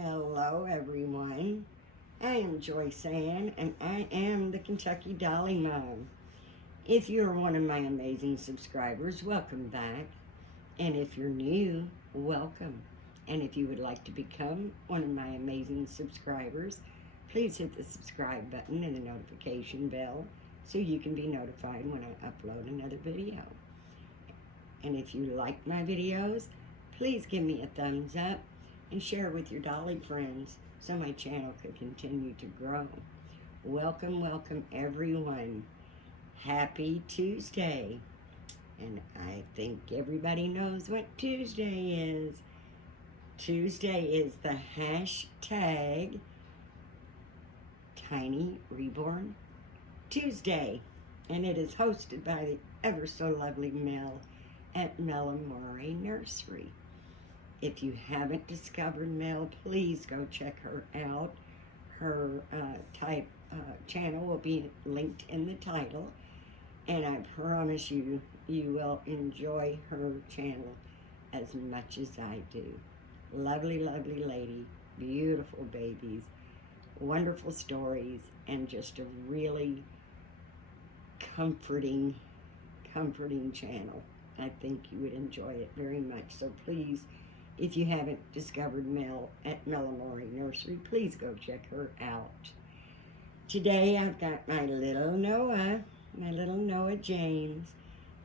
Hello, everyone. I am Joyce Ann, and I am the Kentucky Dolly Mom. If you're one of my amazing subscribers, welcome back. And if you're new, welcome. And if you would like to become one of my amazing subscribers, please hit the subscribe button and the notification bell so you can be notified when I upload another video. And if you like my videos, please give me a thumbs up and share with your dolly friends so my channel could continue to grow. Welcome, welcome everyone. Happy Tuesday. And I think everybody knows what Tuesday is. Tuesday is the hashtag Tiny Reborn Tuesday. And it is hosted by the ever so lovely Mel at Amorè Nursery. If you haven't discovered Mel, please go check her out. Her channel will be linked in the title, and I promise you, you will enjoy her channel as much as I do. Lovely, lovely lady, beautiful babies, wonderful stories, and just a really comforting channel. I think you would enjoy it very much, so please, if you haven't discovered Mel at Amorè Nursery, please go check her out. Today I've got my little Noah James.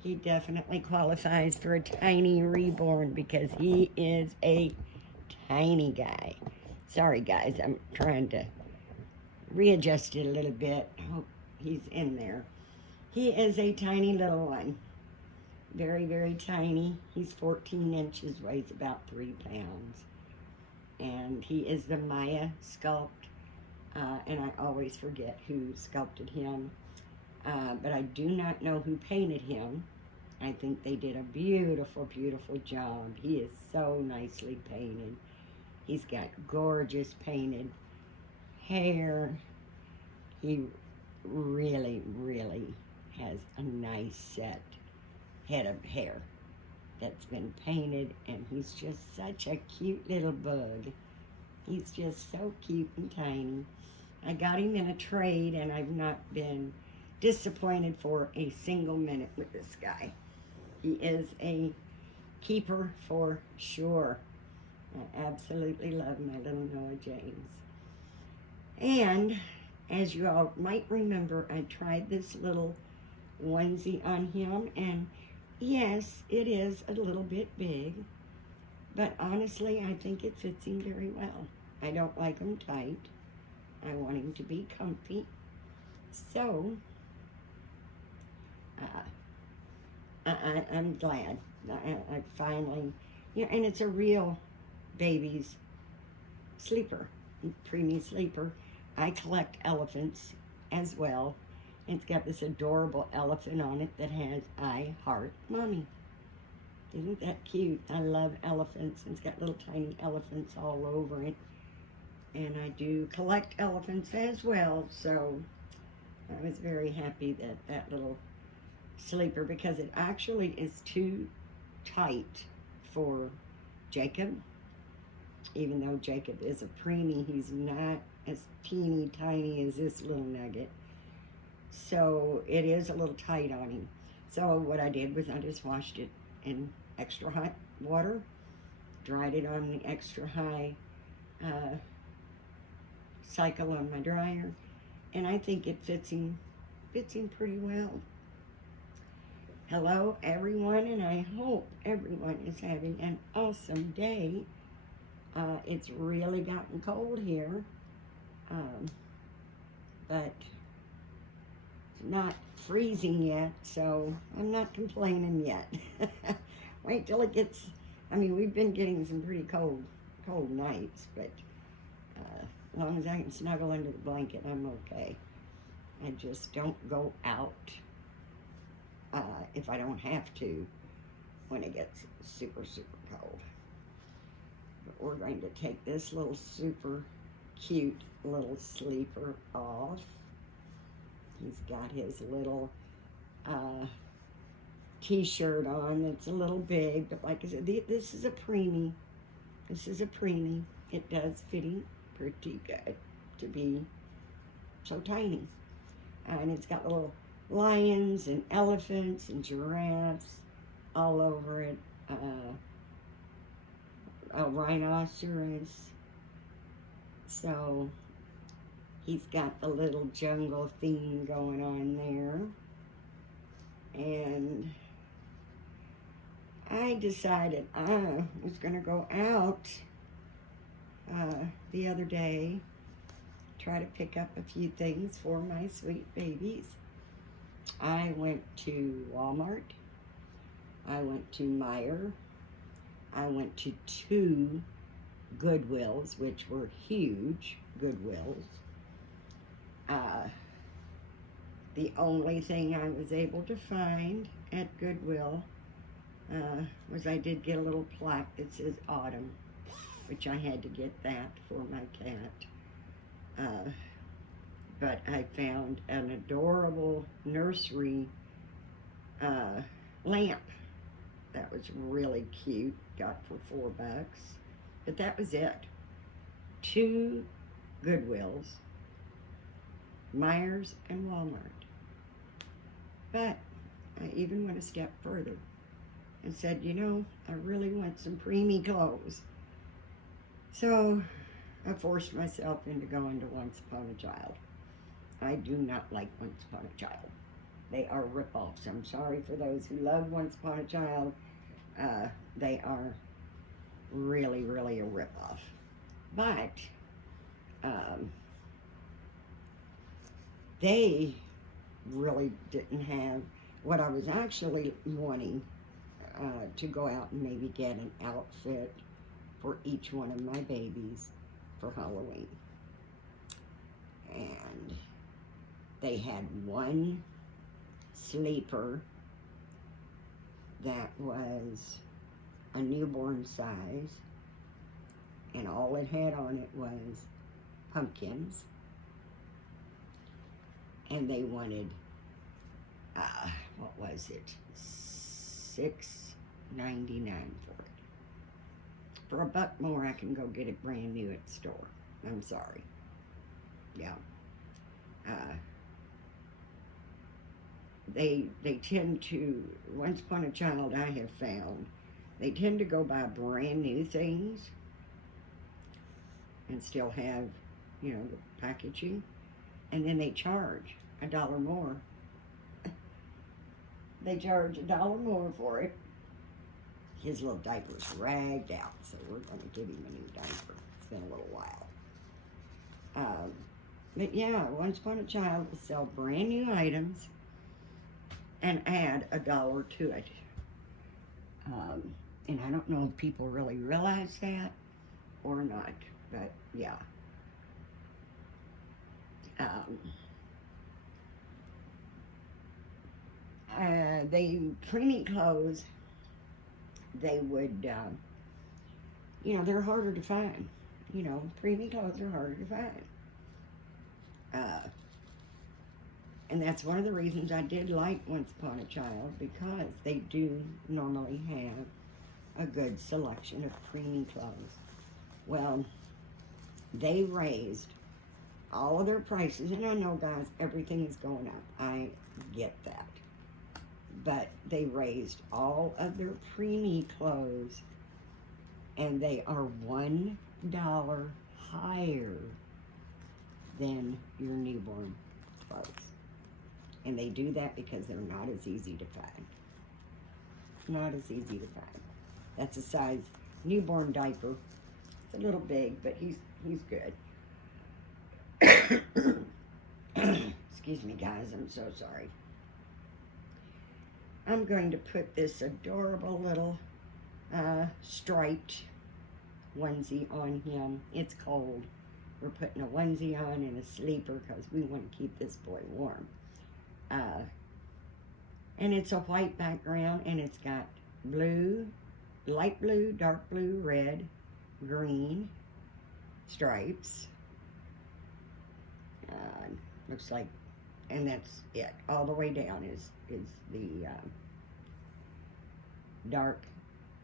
He definitely qualifies for a tiny reborn because he is a tiny guy. Sorry guys, I'm trying to readjust it a little bit. I hope he's in there. He is a tiny little one. Very, very tiny. He's 14 inches, weighs about 3 pounds. And he is the Maya sculpt. And I always forget who sculpted him. But I do not know who painted him. I think they did a beautiful, beautiful job. He is so nicely painted. He's got gorgeous painted hair. He really, really has a nice head of hair that's been painted, and he's just such a cute little bug. He's just so cute and tiny. I got him in a trade, and I've not been disappointed for a single minute with this guy. He is a keeper for sure. I absolutely love my little Noah James. And as you all might remember, I tried this little onesie on him, and yes, it is a little bit big, but honestly, I think it fits him very well. I don't like him tight. I want him to be comfy. So, I'm glad. I finally, and it's a real baby's sleeper, preemie sleeper. I collect elephants as well. It's got this adorable elephant on it that has I Heart Mommy. Isn't that cute? I love elephants. It's got little tiny elephants all over it. And I do collect elephants as well, so I was very happy that that little sleeper, because it actually is too tight for Jacob. Even though Jacob is a preemie, he's not as teeny tiny as this little nugget. So it is a little tight on him. So what I did was I just washed it in extra hot water, dried it on the extra high cycle on my dryer, and I think it fits him pretty well. Hello everyone, and I hope everyone is having an awesome day. It's really gotten cold here, but not freezing yet, so I'm not complaining yet. Wait till it gets, I mean, we've been getting some pretty cold nights, but as long as I can snuggle under the blanket, I'm okay. I just don't go out if I don't have to when it gets super, super cold. But we're going to take this little super cute little sleeper off. He's got his little t-shirt on that's a little big, but like I said, this is a preemie. This is a preemie. it does fit him pretty good to be so tiny. And it's got little lions and elephants and giraffes all over it. A rhinoceros. So he's got the little jungle theme going on there. And I decided I was going to go out the other day, try to pick up a few things for my sweet babies. I went to Walmart. I went to Meijer. I went to 2 Goodwills, which were huge Goodwills. The only thing I was able to find at Goodwill was I did get a little plaque that says Autumn, which I had to get that for my cat. But I found an adorable nursery lamp that was really cute, got for $4. But that was it. 2 Goodwills, Meijers, and Walmart. But I even went a step further and said, you know, I really want some preemie clothes. So I forced myself into going to Once Upon a Child. I do not like Once Upon a Child. They are rip-offs. I'm sorry for those who love Once Upon a Child. They are really, really a rip-off. But they really didn't have what I was actually wanting to go out and maybe get an outfit for each one of my babies for Halloween. And they had one sleeper that was a newborn size, and all it had on it was pumpkins. And they wanted, what was it, $6.99 for it. For $1 more, I can go get it brand new at the store. I'm sorry. Yeah. They tend to, Once Upon a Child, I have found, they tend to go buy brand new things and still have, you know, the packaging, and then they charge $1 more. They charge $1 more for it. His little diaper's ragged out, so we're going to give him a new diaper. It's been a little while. But yeah, Once Upon a Child will sell brand new items and add $1 to it. And I don't know if people really realize that or not, but yeah. They preemie clothes, they would, you know, they're harder to find. You know, preemie clothes are harder to find. And that's one of the reasons I did like Once Upon a Child, because they do normally have a good selection of preemie clothes. Well, they raised all of their prices, and I know, guys, everything is going up. I get that. But they raised all of their preemie clothes, and they are $1 higher than your newborn clothes. And they do that because they're not as easy to find. Not as easy to find. That's a size newborn diaper. It's a little big, but he's good. Excuse me, guys, I'm so sorry. I'm going to put this adorable little striped onesie on him. It's cold. We're putting a onesie on and a sleeper because we want to keep this boy warm. And it's a white background, and it's got blue, light blue, dark blue, red, green stripes. Looks like, and that's it. All the way down is the dark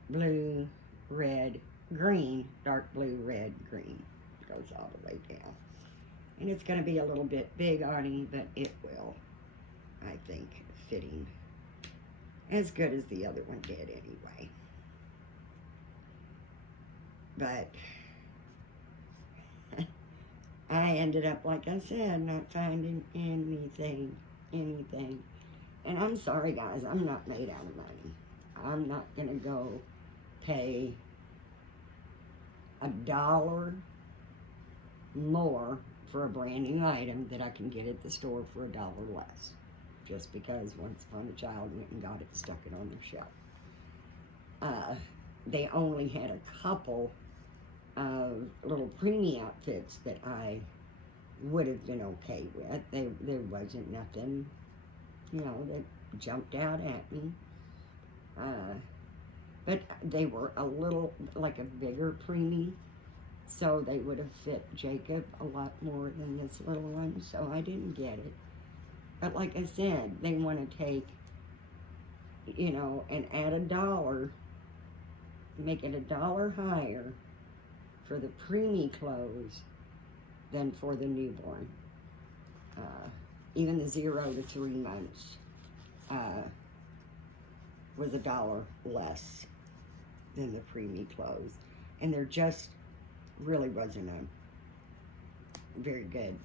blue, red, green, dark blue, red, green. Goes all the way down. And it's going to be a little bit big on him, but it will, I think, fit him as good as the other one did anyway. But I ended up, like I said, not finding anything. And I'm sorry, guys, I'm not made out of money. I'm not going to go pay $1 more for a brand new item that I can get at the store for $1 less. Just because once upon a child went and got it, stuck it on their shelf. They only had a couple of little preemie outfits that I would have been okay with. There wasn't nothing, you know, that jumped out at me. But they were a little, like a bigger preemie, so they would have fit Jacob a lot more than this little one, so I didn't get it. But like I said, they want to take, you know, and add $1, make it $1 higher for the preemie clothes than for the newborn. Even the 0 to 3 months was $1 less than the preemie clothes, and there just really wasn't a very good,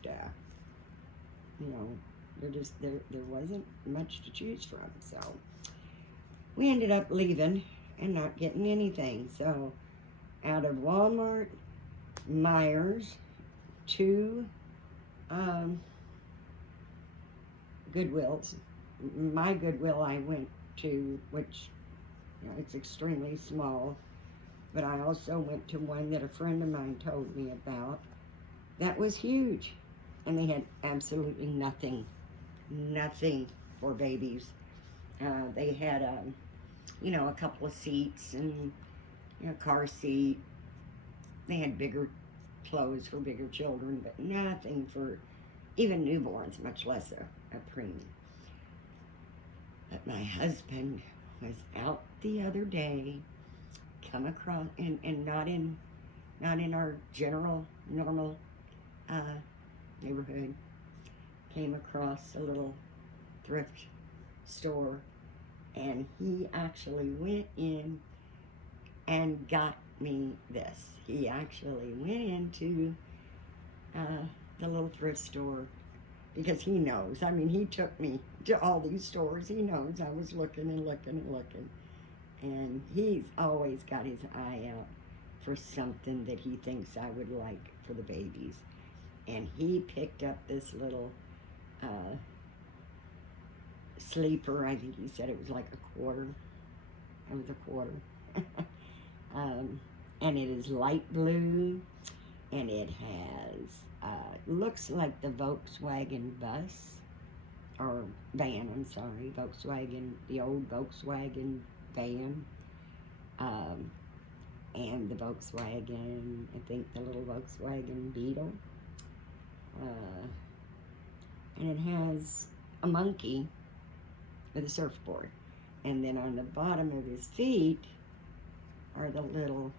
you know, there wasn't much to choose from. So we ended up leaving and not getting anything. So out of Walmart, Myers, 2 Goodwills. My Goodwill I went to, which, you know, it's extremely small, but I also went to one that a friend of mine told me about that was huge, and they had absolutely nothing for babies. They had you know, a couple of seats and, you know, car seat. They had bigger clothes for bigger children, but nothing for even newborns, much less a preemie. But my husband was out the other day, come across, and not in our general, normal neighborhood, came across a little thrift store, and he actually went in and got me this. He actually went into the little thrift store because he knows. I mean, he took me to all these stores. He knows I was looking and looking and looking. And he's always got his eye out for something that he thinks I would like for the babies. And he picked up this little sleeper. I think he said it was like a quarter. It was a quarter. And it is light blue, and it has, looks like the Volkswagen bus, or van, I'm sorry, Volkswagen, the old Volkswagen van, and the Volkswagen, I think the little Volkswagen Beetle, and it has a monkey with a surfboard, and then on the bottom of his feet are the little,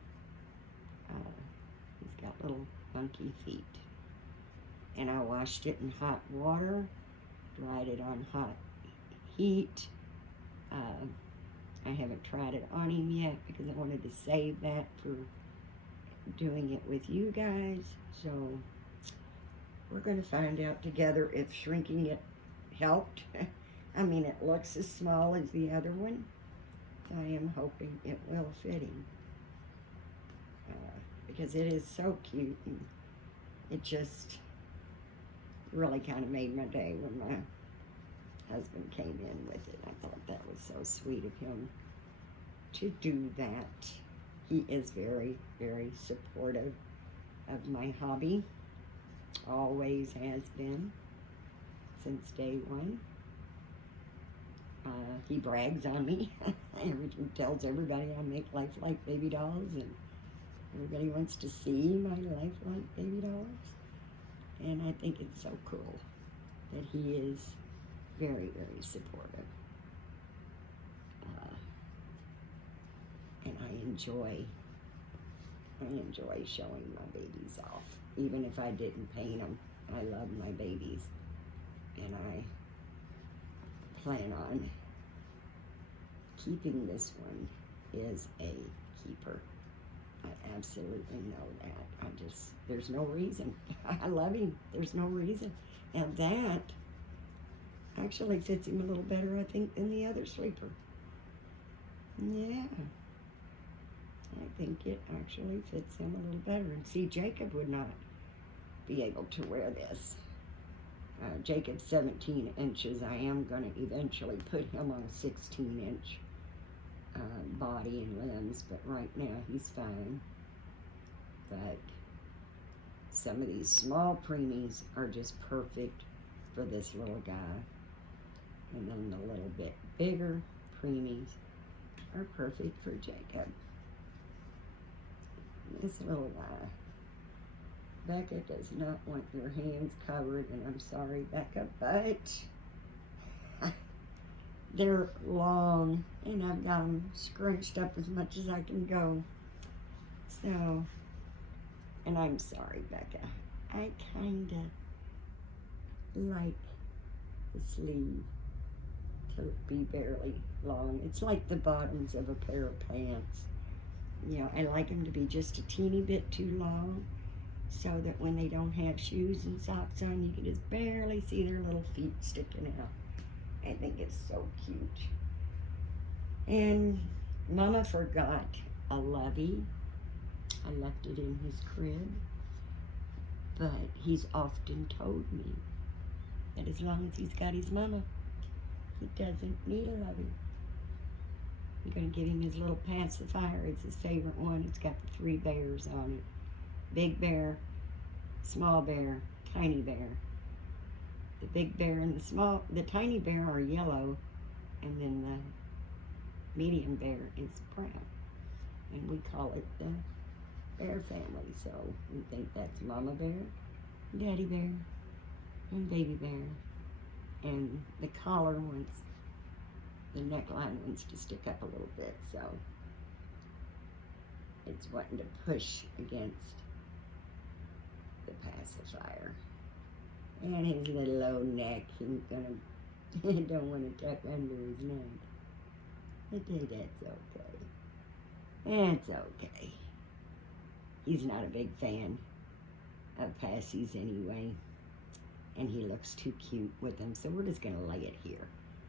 he's got little monkey feet. And I washed it in hot water, dried it on hot heat. I haven't tried it on him yet because I wanted to save that for doing it with you guys. So we're going to find out together if shrinking it helped. I mean, it looks as small as the other one. So I am hoping it will fit him. Because it is so cute, and it just really kind of made my day when my husband came in with it. I thought that was so sweet of him to do that. He is very, very supportive of my hobby. Always has been since day one. He brags on me. He tells everybody I make lifelike baby dolls, and everybody wants to see my lifelike baby dolls. And I think it's so cool that he is very, very supportive. And I enjoy I enjoy showing my babies off. Even if I didn't paint them, I love my babies. And I plan on keeping this one is a keeper. I absolutely know that. There's no reason. I love him. There's no reason. And that actually fits him a little better, I think, than the other sleeper. Yeah. I think it actually fits him a little better. And see, Jacob would not be able to wear this. Jacob's 17 inches. I am going to eventually put him on a 16-inch body and limbs, but right now he's fine. But some of these small preemies are just perfect for this little guy. And then the little bit bigger preemies are perfect for Jacob. This little guy. Becca does not want your hands covered, and I'm sorry, Becca, but they're long, and I've got them scrunched up as much as I can go. So, and I'm sorry, Becca. I kind of like the sleeve to be barely long. It's like the bottoms of a pair of pants. You know, I like them to be just a teeny bit too long, so that when they don't have shoes and socks on, you can just barely see their little feet sticking out. I think it's so cute. And Mama forgot a lovey. I left it in his crib, but he's often told me that as long as he's got his mama, he doesn't need a lovey. I'm going to give him his little pacifier. It's his favorite one. It's got the 3 bears on it. Big bear, small bear, tiny bear. The big bear and the tiny bear are yellow, and then the medium bear is brown. And we call it the bear family. So we think that's Mama Bear, Daddy Bear, and Baby Bear. And the collar wants, the neckline wants to stick up a little bit, so it's wanting to push against the pacifier. And his little old neck, he's gonna, don't want to tuck under his neck. But that's okay. That's okay. He's not a big fan of passies anyway. And he looks too cute with them, so we're just gonna lay it here.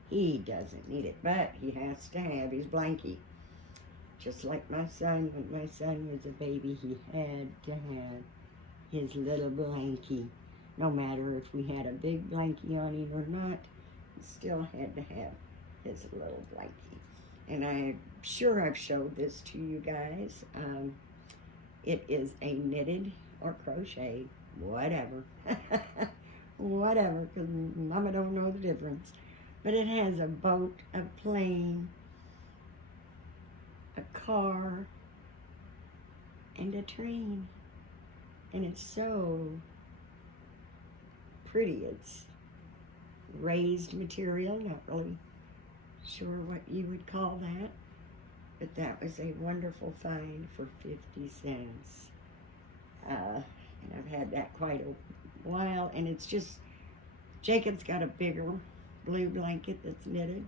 He doesn't need it, but he has to have his blankie. Just like my son, when my son was a baby, he had to have his little blankie. No matter if we had a big blankie on him or not, he still had to have his little blankie. And I'm sure I've showed this to you guys. It is a knitted or crochet, whatever. Whatever, because Mama don't know the difference. But it has a boat, a plane, a car, and a train. And it's so pretty. It's raised material, not really sure what you would call that. But that was a wonderful find for 50 cents. And I've had that quite a while. And it's just, Jacob's got a bigger blue blanket that's knitted.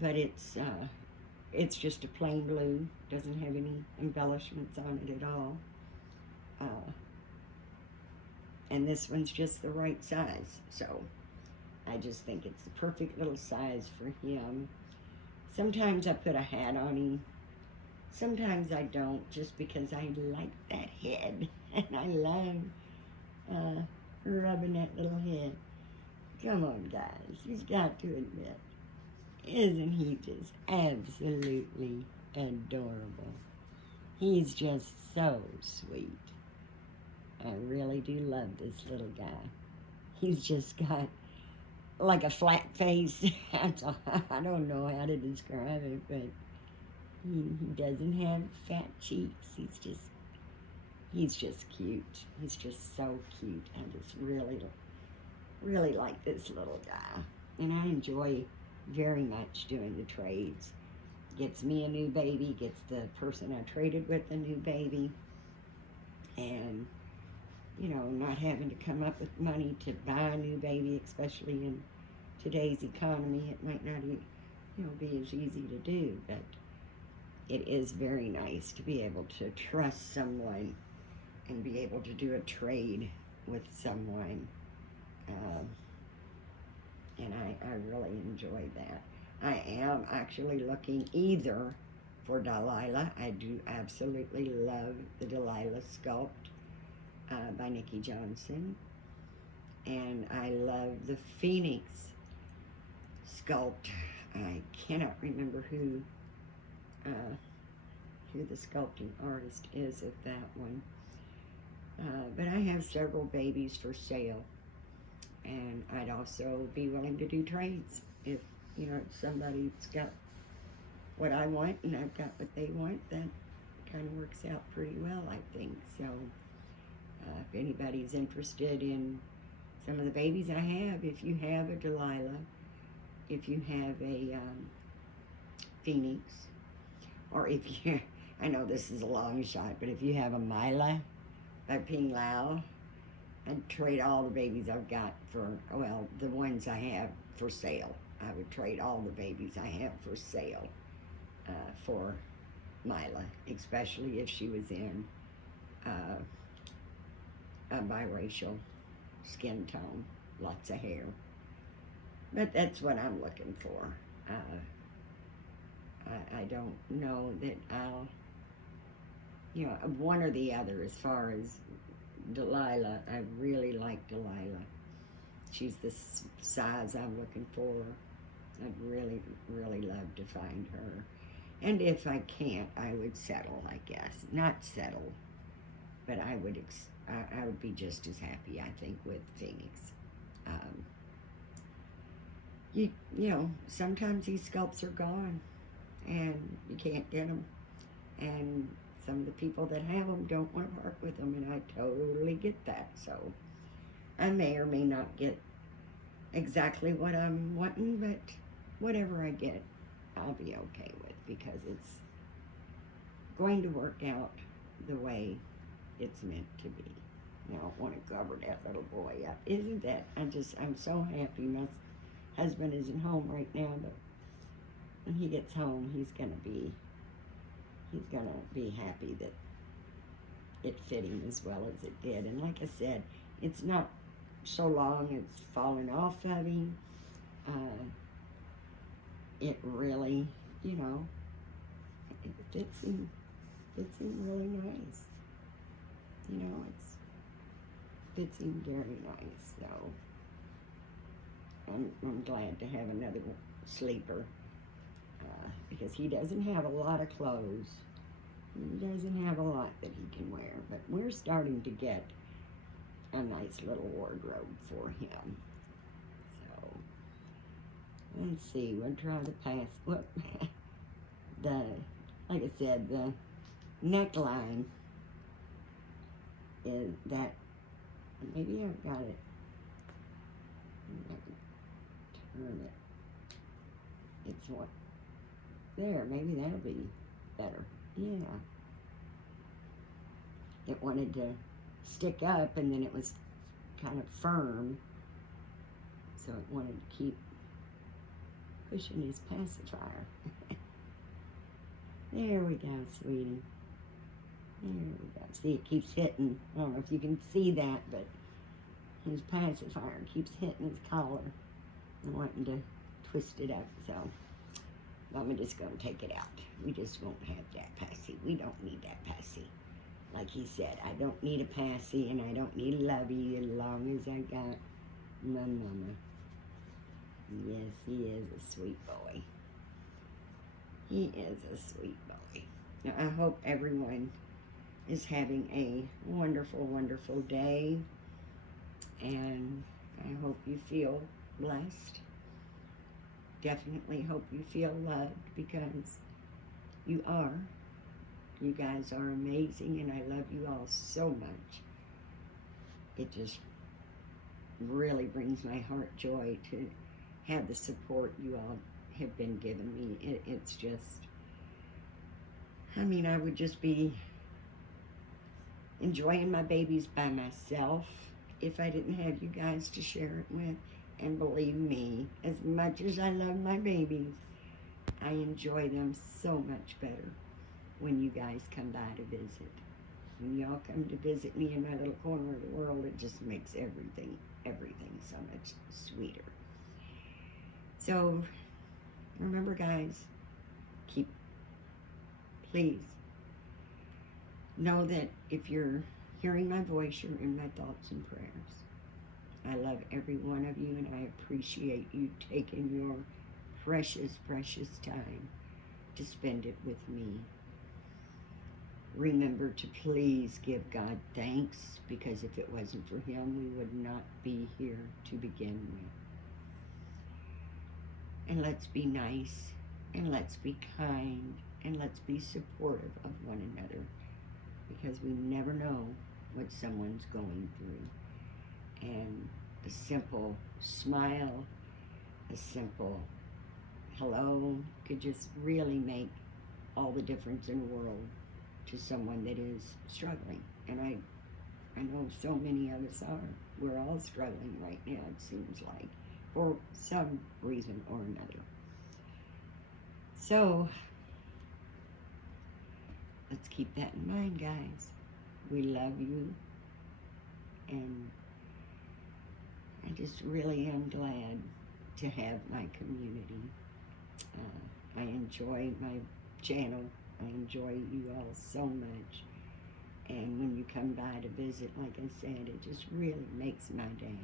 But it's just a plain blue. Doesn't have any embellishments on it at all. And this one's just the right size. So I just think it's the perfect little size for him. Sometimes I put a hat on him. Sometimes I don't, just because I like that head. And I love rubbing that little head. Come on, guys. You've got to admit. Isn't he just absolutely adorable? He's just so sweet. I really do love this little guy. He's just got like a flat face. I don't know how to describe it, but he doesn't have fat cheeks. He's just cute. He's just so cute. I just really like this little guy. And I enjoy very much doing the trades. gets me a new baby, gets the person I traded with a new baby, and, you know, not having to come up with money to buy a new baby, especially in today's economy. It might not, be as easy to do, but it is very nice to be able to trust someone and be able to do a trade with someone. And I really enjoy that. I am actually looking either for Delilah. I do absolutely love the Delilah sculpt by Nikki Johnson. And I love the Phoenix sculpt. I cannot remember who the sculpting artist is of that one. But I have several babies for sale. And I'd also be willing to do trades if, somebody's got what I want and I've got what they want. That kind of works out pretty well, I think. So if anybody's interested in some of the babies I have, if you have a Delilah, if you have a Phoenix, or if you, I know this is a long shot, but if you have a Mila by Ping Lao, I'd trade all the babies I've got for, well, the ones I have for sale. I would trade all the babies I have for sale for Mila, especially if she was in a biracial skin tone, lots of hair. But that's what I'm looking for. I don't know that I'll, one or the other as far as Delilah. I really like Delilah. She's the size I'm looking for. I'd really, really love to find her. And if I can't, I would settle, I guess. Not settle, but I would be just as happy, I think, with Phoenix. Sometimes these sculpts are gone, and you can't get them. And some of the people that have them don't want to work with them, and I totally get that. So I may or may not get exactly what I'm wanting, but whatever I get, I'll be okay with, because it's going to work out the way it's meant to be. I don't want to cover that little boy up. Isn't that, I'm so happy. My husband isn't home right now, but when he gets home, he's gonna be happy that it fit him as well as it did. And like I said, it's not so long it's fallen off of him. It really, it fits him really nice. Fits him very nice. So I'm glad to have another sleeper, because he doesn't have a lot of clothes. He doesn't have a lot that he can wear, but we're starting to get a nice little wardrobe for him. So let's see, we'll try to pass. Look, like I said, the neckline is that. Maybe I've got it. Turn it. It's what? There, maybe that'll be better. Yeah. It wanted to stick up, and then it was kind of firm. So it wanted to keep pushing his pacifier. There we go, sweetie. There we go. See, it keeps hitting. I don't know if you can see that, but his pacifier keeps hitting his collar and wanting to twist it up. So I'm just going to take it out. We just won't have that passy. We don't need that passy. Like he said, I don't need a passy, and I don't need a lovey as long as I got my mama. Yes, he is a sweet boy. He is a sweet boy. Now, I hope everyone is having a wonderful, wonderful day, and I hope you feel blessed. Definitely hope you feel loved, because you are. You guys are amazing, and I love you all so much. It just really brings my heart joy to have the support you all have been giving me. It's just I mean, I would just be enjoying my babies by myself if I didn't have you guys to share it with. And believe me, as much as I love my babies, I enjoy them so much better when you guys come by to visit. When y'all come to visit me in my little corner of the world, it just makes everything so much sweeter. So, remember guys, please, know that if you're hearing my voice, you're in my thoughts and prayers. I love every one of you, and I appreciate you taking your precious, precious time to spend it with me. Remember to please give God thanks, because if it wasn't for Him, we would not be here to begin with. And let's be nice, and let's be kind, and let's be supportive of one another, because we never know what someone's going through. And a simple smile, a simple hello could just really make all the difference in the world to someone that is struggling. And I know so many of us are. We're all struggling right now, it seems like, for some reason or another. So, let's keep that in mind, guys. We love you, and I just really am glad to have my community. I enjoy my channel. I enjoy you all so much. And when you come by to visit, like I said, it just really makes my day.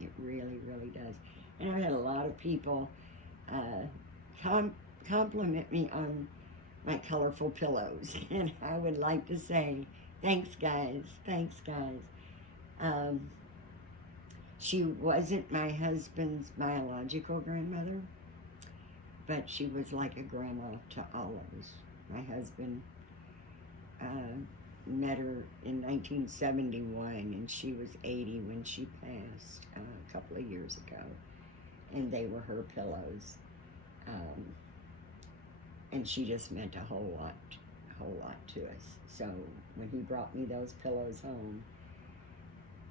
It really, really does. And I've had a lot of people compliment me on my colorful pillows. And I would like to say, thanks, guys. Thanks, guys. She wasn't my husband's biological grandmother, but she was like a grandma to all of us. My husband met her in 1971, and she was 80 when she passed a couple of years ago, and they were her pillows. And she just meant a whole lot to us. So when he brought me those pillows home,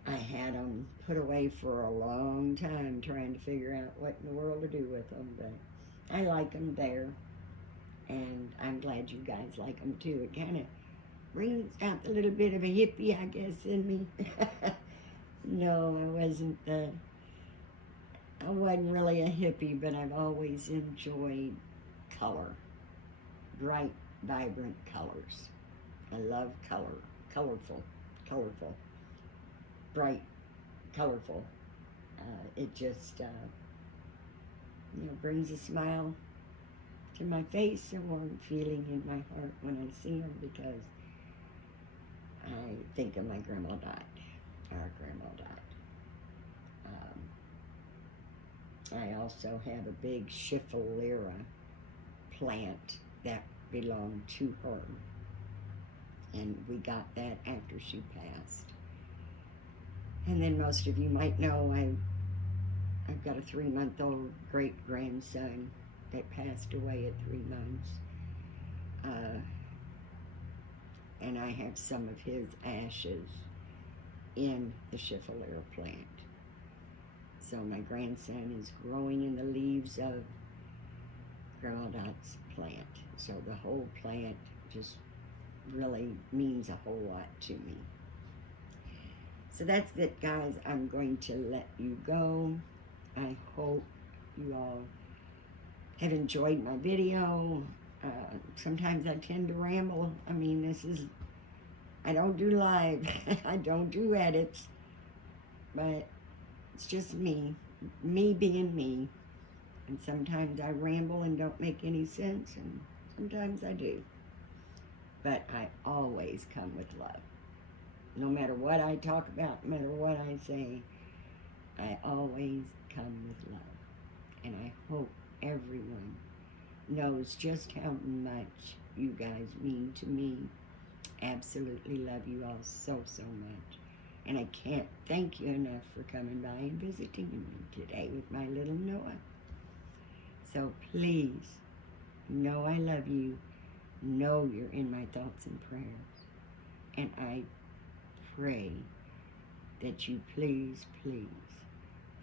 I had them put away for a long time, trying to figure out what in the world to do with them, but I like them there, and I'm glad you guys like them too. It kind of brings out a little bit of a hippie, I guess, in me. No, I wasn't really a hippie, but I've always enjoyed color, bright, vibrant colors. I love color, colorful, bright, colorful. It just, brings a smile to my face, and a warm feeling in my heart when I see them, because I think of my grandma died. Our grandma died. I also have a big Schiffelera plant that belonged to her, and we got that after she passed. And then most of you might know I've got a 3-month-old great-grandson that passed away at 3 months. And I have some of his ashes in the Schiffelera plant. So my grandson is growing in the leaves of Grandma Dot's plant. So the whole plant just really means a whole lot to me. So that's it, guys. I'm going to let you go. I hope you all have enjoyed my video. Sometimes I tend to ramble. I mean, I don't do live. I don't do edits. But it's just me being me. And sometimes I ramble and don't make any sense, and sometimes I do. But I always come with love. No matter what I talk about, no matter what I say, I always come with love. And I hope everyone knows just how much you guys mean to me. Absolutely love you all so, so much. And I can't thank you enough for coming by and visiting me today with my little Noah. So please, know I love you, know you're in my thoughts and prayers. And I pray that you please, please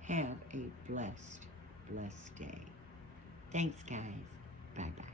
have a blessed, blessed day. Thanks, guys. Bye-bye.